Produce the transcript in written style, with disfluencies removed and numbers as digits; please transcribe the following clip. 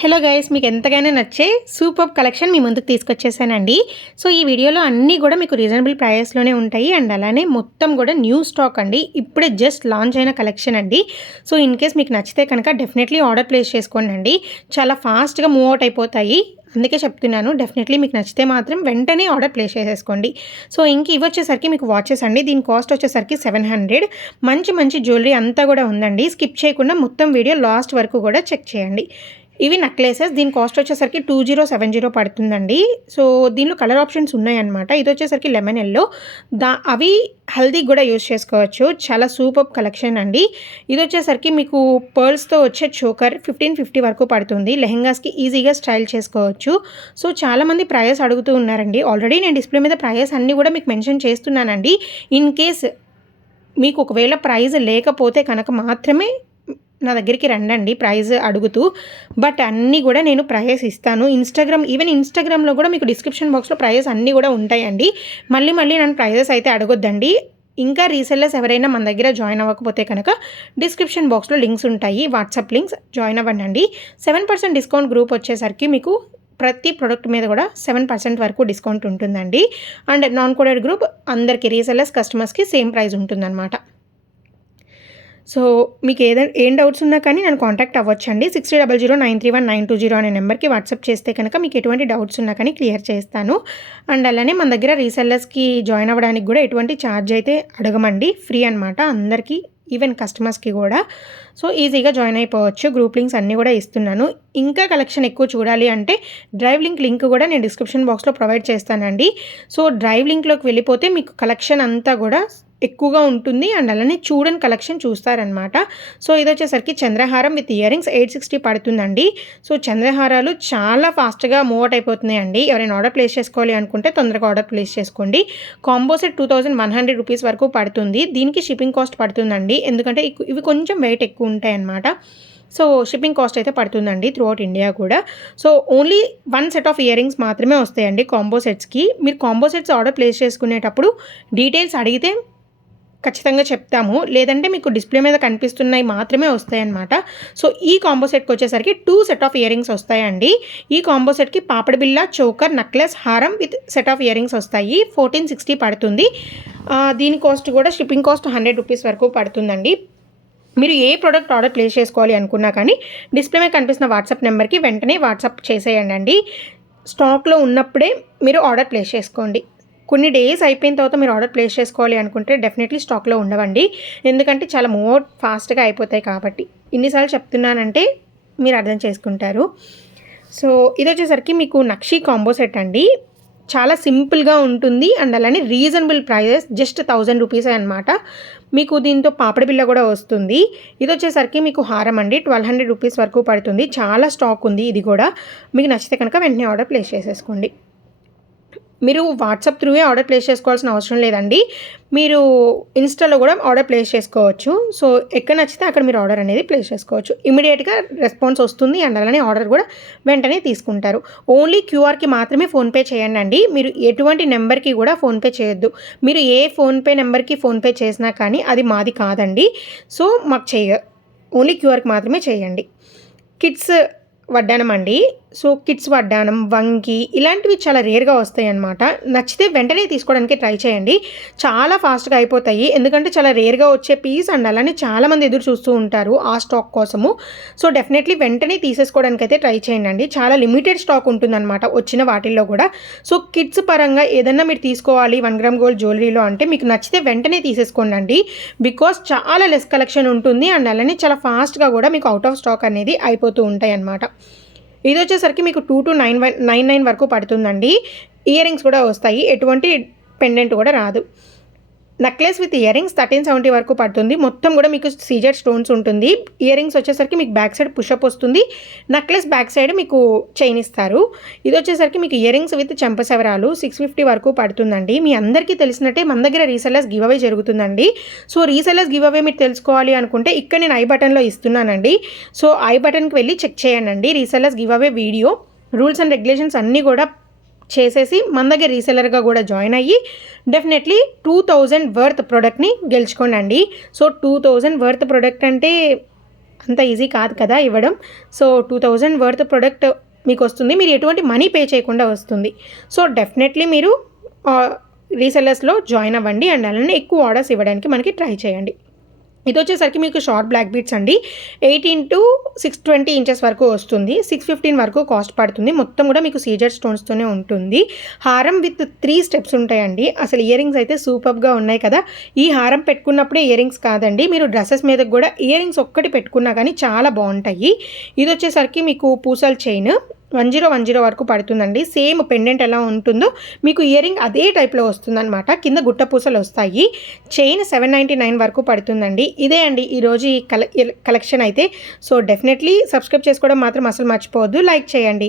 Hello guys, మీకు ఎంతగానో నచ్చే సూపర్ కలెక్షన్ మీ ముందుకు తీసుకొచ్చేసానండి. సో ఈ వీడియోలో అన్నీ కూడా మీకు రీజనబుల్ ప్రైస్లోనే ఉంటాయి అండ్ అలానే మొత్తం కూడా న్యూ స్టాక్ అండి. ఇప్పుడే జస్ట్ లాంచ్ అయిన కలెక్షన్ అండి. సో ఇన్ కేస్ మీకు నచ్చితే కనుక డెఫినెట్లీ ఆర్డర్ ప్లేస్ చేసుకోండి అండి. చాలా ఫాస్ట్గా మూవ్ అవుట్ అయిపోతాయి, అందుకే చెప్తున్నాను. డెఫినెట్లీ మీకు నచ్చితే మాత్రం వెంటనే ఆర్డర్ ప్లేస్ చేసేసుకోండి. సో ఇంక ఇవి వచ్చేసరికి మీకు వాచెస్ అండి. దీని కాస్ట్ వచ్చేసరికి 700. మంచి మంచి జ్యువెలరీ అంతా కూడా ఉందండి. స్కిప్ చేయకుండా మొత్తం వీడియో లాస్ట్ వరకు కూడా చెక్ చేయండి. ఇవి నెక్లెసెస్. దీని కాస్ట్ వచ్చేసరికి 2070 పడుతుందండి. సో దీనిలో కలర్ ఆప్షన్స్ ఉన్నాయన్నమాట. ఇది వచ్చేసరికి లెమన్ ఎల్లో, అవి హల్దీ కూడా యూస్ చేసుకోవచ్చు. చాలా సూపర్ కలెక్షన్ అండి. ఇది వచ్చేసరికి మీకు పర్ల్స్తో వచ్చే చోకర్ 1550 వరకు పడుతుంది. లెహెంగాస్కి ఈజీగా స్టైల్ చేసుకోవచ్చు. సో చాలామంది ప్రైస్ అడుగుతూ ఉన్నారండి. ఆల్రెడీ నేను డిస్ప్లే మీద ప్రైస్ అన్నీ కూడా మీకు మెన్షన్ చేస్తున్నానండి. ఇన్ కేస్ మీకు ఒకవేళ ప్రైస్ లేకపోతే కనుక మాత్రమే నా దగ్గరికి రండండి ప్రైస్ అడుగుతూ. బట్ అన్నీ కూడా నేను ప్రైస్ ఇస్తాను. ఈవెన్ ఇన్స్టాగ్రామ్లో కూడా మీకు డిస్క్రిప్షన్ బాక్స్లో ప్రైస్ అన్నీ కూడా ఉంటాయండి. మళ్ళీ నన్ను ప్రైజెస్ అయితే అడగొద్దండి. ఇంకా రీసెల్లర్స్ ఎవరైనా మన దగ్గర జాయిన్ అవ్వకపోతే కనుక డిస్క్రిప్షన్ బాక్స్లో లింక్స్ ఉంటాయి, వాట్సాప్ లింక్స్, జాయిన్ అవ్వండి. 7% డిస్కౌంట్ గ్రూప్ వచ్చేసరికి మీకు ప్రతి ప్రోడక్ట్ మీద కూడా 7% వరకు డిస్కౌంట్ ఉంటుందండి. అండ్ నాన్ కోడెడ్ గ్రూప్ అందరికీ రీసెల్లర్స్ కస్టమర్స్కి సేమ్ ప్రైస్ ఉంటుందన్నమాట. సో మీకు ఏం డౌట్స్ ఉన్నా కానీ నన్ను కాంటాక్ట్ అవ్వచ్చండి. 6000931920 అనే నెంబర్కి వాట్సాప్ చేస్తే కనుక మీకు ఎటువంటి డౌట్స్ ఉన్నా కానీ క్లియర్ చేస్తాను. అండ్ అలానే మన దగ్గర రీసెల్లర్స్కి జాయిన్ అవ్వడానికి కూడా ఎటువంటి ఛార్జ్ అయితే అడగమండి. ఫ్రీ అనమాట అందరికీ, ఈవెన్ కస్టమర్స్కి కూడా. సో ఈజీగా జాయిన్ అయిపోవచ్చు. గ్రూప్ లింక్స్ అన్నీ కూడా ఇస్తున్నాను. ఇంకా కలెక్షన్ ఎక్కువ చూడాలి అంటే డ్రైవ్ లింక్ కూడా నేను డిస్క్రిప్షన్ బాక్స్లో ప్రొవైడ్ చేస్తానండి. సో డ్రైవ్ లింక్లోకి వెళ్ళిపోతే మీకు కలెక్షన్ అంతా కూడా ఎక్కువగా ఉంటుంది అండ్ అలానే చూడని కలెక్షన్ చూస్తారనమాట. సో ఇది వచ్చేసరికి చంద్రహారం విత్ ఇయర్ రింగ్స్ 860 పడుతుందండి. సో చంద్రహారాలు చాలా ఫాస్ట్గా మూవ్ అవుట్ అయిపోతున్నాయండి. ఎవరైనా ఆర్డర్ ప్లేస్ చేసుకోవాలి అనుకుంటే తొందరగా ఆర్డర్ ప్లేస్ చేసుకోండి. కాంబో సెట్ 2100 రూపీస్ వరకు పడుతుంది. దీనికి షిప్పింగ్ కాస్ట్ పడుతుందండి, ఎందుకంటే ఇవి కొంచెం వెయిట్ ఎక్కువ ఉంటాయి అన్నమాట. సో షిప్పింగ్ కాస్ట్ అయితే పడుతుందండి త్రూఅవుట్ ఇండియా కూడా. So only 1 set of ear rings మాత్రమే వస్తాయండి కాంబో సెట్స్కి. మీరు కాంబో సెట్స్ ఆర్డర్ ప్లేస్ చేసుకునేటప్పుడు డీటెయిల్స్ అడిగితే ఖచ్చితంగా చెప్తాము, లేదంటే మీకు డిస్ప్లే మీద కనిపిస్తున్నాయి మాత్రమే వస్తాయన్నమాట. సో ఈ కాంబో సెట్కి వచ్చేసరికి 2 సెట్ ఆఫ్ ఇయర్ రింగ్స్ వస్తాయండి. ఈ కాంబో సెట్కి పాపడి బిళ్ళ, చోకర్, నెక్లెస్, హారం with set of ear rings వస్తాయి. 1460 పడుతుంది. దీని కాస్ట్ కూడా షిప్పింగ్ కాస్ట్ 100 రూపీస్ వరకు పడుతుందండి. మీరు ఏ ప్రోడక్ట్ ఆర్డర్ ప్లేస్ చేసుకోవాలి అనుకున్నా కానీ డిస్ప్లే మీద కనిపిస్తున్న వాట్సాప్ నెంబర్కి వెంటనే వాట్సాప్ చేసేయండి. స్టాక్లో ఉన్నప్పుడే మీరు ఆర్డర్ ప్లేస్ చేసుకోండి. కొన్ని డేస్ అయిపోయిన తర్వాత మీరు ఆర్డర్ ప్లేస్ చేసుకోవాలి అనుకుంటే డెఫినెట్లీ స్టాక్లో ఉండవండి, ఎందుకంటే చాలా మూవ్ ఫాస్ట్గా అయిపోతాయి కాబట్టి. ఇన్నిసార్లు చెప్తున్నానంటే మీరు అర్థం చేసుకుంటారు. సో ఇది వచ్చేసరికి మీకు నక్షి కాంబో సెట్ అండి. చాలా సింపుల్గా ఉంటుంది అండ్ అలానే రీజనబుల్ ప్రైజెస్, జస్ట్ 1000 రూపీసే అనమాట. మీకు దీంతో పాపడి బిళ్ళ కూడా వస్తుంది. ఇది వచ్చేసరికి మీకు హారం అండి, 1200 రూపీస్ వరకు పడుతుంది. చాలా స్టాక్ ఉంది. ఇది కూడా మీకు నచ్చితే కనుక వెంటనే ఆర్డర్ ప్లేస్ చేసేసుకోండి. మీరు వాట్సాప్ త్రూవే ఆర్డర్ ప్లేస్ చేసుకోవాల్సిన అవసరం లేదండి. మీరు ఇన్స్టాలో కూడా ఆర్డర్ ప్లేస్ చేసుకోవచ్చు. సో ఎక్కడ నచ్చితే అక్కడ మీరు ఆర్డర్ అనేది ప్లేస్ చేసుకోవచ్చు. ఇమీడియట్గా రెస్పాన్స్ వస్తుంది అండ్ అలానే ఆర్డర్ కూడా వెంటనే తీసుకుంటారు. ఓన్లీ క్యూఆర్కి మాత్రమే ఫోన్పే చేయండి అండి. మీరు ఎటువంటి నెంబర్కి కూడా ఫోన్పే చేయొద్దు. మీరు ఏ ఫోన్పే నెంబర్కి ఫోన్పే చేసినా కానీ అది మాది కాదండి. సో మాకు ఓన్లీ క్యూఆర్కి మాత్రమే చేయండి. కిడ్స్ వడ్డానం అండి. సో కిడ్స్ వడ్డానం, వంగి ఇలాంటివి చాలా రేర్గా వస్తాయి అన్నమాట. నచ్చితే వెంటనే తీసుకోవడానికి ట్రై చేయండి. చాలా ఫాస్ట్గా అయిపోతాయి, ఎందుకంటే చాలా రేర్గా వచ్చే పీస్ అండ్ అలానే చాలామంది ఎదురు చూస్తూ ఉంటారు ఆ స్టాక్ కోసము. సో డెఫినెట్లీ వెంటనే తీసేసుకోవడానికి అయితే ట్రై చేయండి. చాలా లిమిటెడ్ స్టాక్ ఉంటుందన్నమాట వచ్చిన వాటిల్లో కూడా. సో కిడ్స్ పరంగా ఏదన్నా మీరు తీసుకోవాలి 1 గ్రామ్ గోల్డ్ జ్యువెలరీలో అంటే మీకు నచ్చితే వెంటనే తీసేసుకోండి. బికాస్ చాలా లెస్ కలెక్షన్ ఉంటుంది అండ్ అలానే చాలా ఫాస్ట్గా కూడా మీకు అవుట్ ఆఫ్ స్టాక్ అనేది అయిపోతూ ఉంటాయి అన్నమాట. ఇది వచ్చేసరికి మీకు 2299 వరకు పడుతుందండి. ఇయర్ రింగ్స్ కూడా వస్తాయి, ఎటువంటి పెండెంట్ కూడా రాదు. నెక్లెస్ విత్ ఇయర్ రింగ్స్ 1370 వరకు పడుతుంది. మొత్తం కూడా మీకు సీజెడ్ స్టోన్స్ ఉంటుంది. ఇయర్ రింగ్స్ వచ్చేసరికి మీకు బ్యాక్ సైడ్ పుషప్ వస్తుంది. నెక్లెస్ బ్యాక్ సైడ్ మీకు చైన్ ఇస్తారు. ఇది వచ్చేసరికి మీకు ఇయర్ రింగ్స్ విత్ చెంపసెవరాలు 650 వరకు పడుతుందండి. మీ అందరికీ తెలిసినట్టే మన దగ్గర రీసెల్లర్స్ గివ్ అవే జరుగుతుందండి. సో రీసెల్లర్స్ గివ్ అవే మీరు తెలుసుకోవాలి అనుకుంటే ఇక్కడ నేను ఐ బటన్లో ఇస్తున్నానండి. సో ఐ బటన్కి వెళ్ళి చెక్ చేయండి. Resellers give away video, rules and regulations అన్నీ కూడా చేసేసి మన దగ్గర రీసెలర్గా కూడా జాయిన్ అయ్యి డెఫినెట్లీ 2000 వర్త్ ప్రోడక్ట్ని గెలుచుకోండి. సో 2000 వర్త్ ప్రోడక్ట్ అంటే అంత ఈజీ కాదు కదా ఇవ్వడం. సో 2000 వర్త్ ప్రొడక్ట్ మీకు వస్తుంది, మీరు ఎటువంటి మనీ పే చేయకుండా వస్తుంది. సో డెఫినెట్లీ మీరు రీసెల్లర్స్లో జాయిన్ అవ్వండి అండ్ అలానే ఎక్కువ ఆర్డర్స్ ఇవ్వడానికి మనకి ట్రై చేయండి. ఇది వచ్చేసరికి మీకు షార్ట్ బ్లాక్ బీడ్స్ అండి. 18 to 620 ఇంచెస్ వరకు వస్తుంది. 615 వరకు కాస్ట్ పడుతుంది. మొత్తం కూడా మీకు సీజర్ స్టోన్స్తోనే ఉంటుంది. హారం విత్ 3 స్టెప్స్ ఉంటాయండి. అసలు ఇయర్ రింగ్స్ అయితే సూపర్గా ఉన్నాయి కదా. ఈ హారం పెట్టుకున్నప్పుడే ఇయర్ రింగ్స్ కాదండి, మీరు డ్రెస్సెస్ మీద కూడా ఇయర్ రింగ్స్ ఒక్కటి పెట్టుకున్నా కానీ చాలా బాగుంటాయి. ఇది వచ్చేసరికి మీకు పూసల్ చైన్ 1010 వరకు పడుతుందండి. సేమ్ పెండెంట్ ఎలా ఉంటుందో మీకు ఇయర్ రింగ్ అదే టైప్లో వస్తుందన్నమాట. కింద గుట్ట పూసలు వస్తాయి. చైన్ 799 వరకు పడుతుందండి. ఇదే అండి ఈరోజు ఈ కలెక్షన్ అయితే. సో డెఫినెట్లీ సబ్స్క్రైబ్ చేసుకోవడం మాత్రం అసలు మర్చిపోవద్దు. లైక్ చేయండి.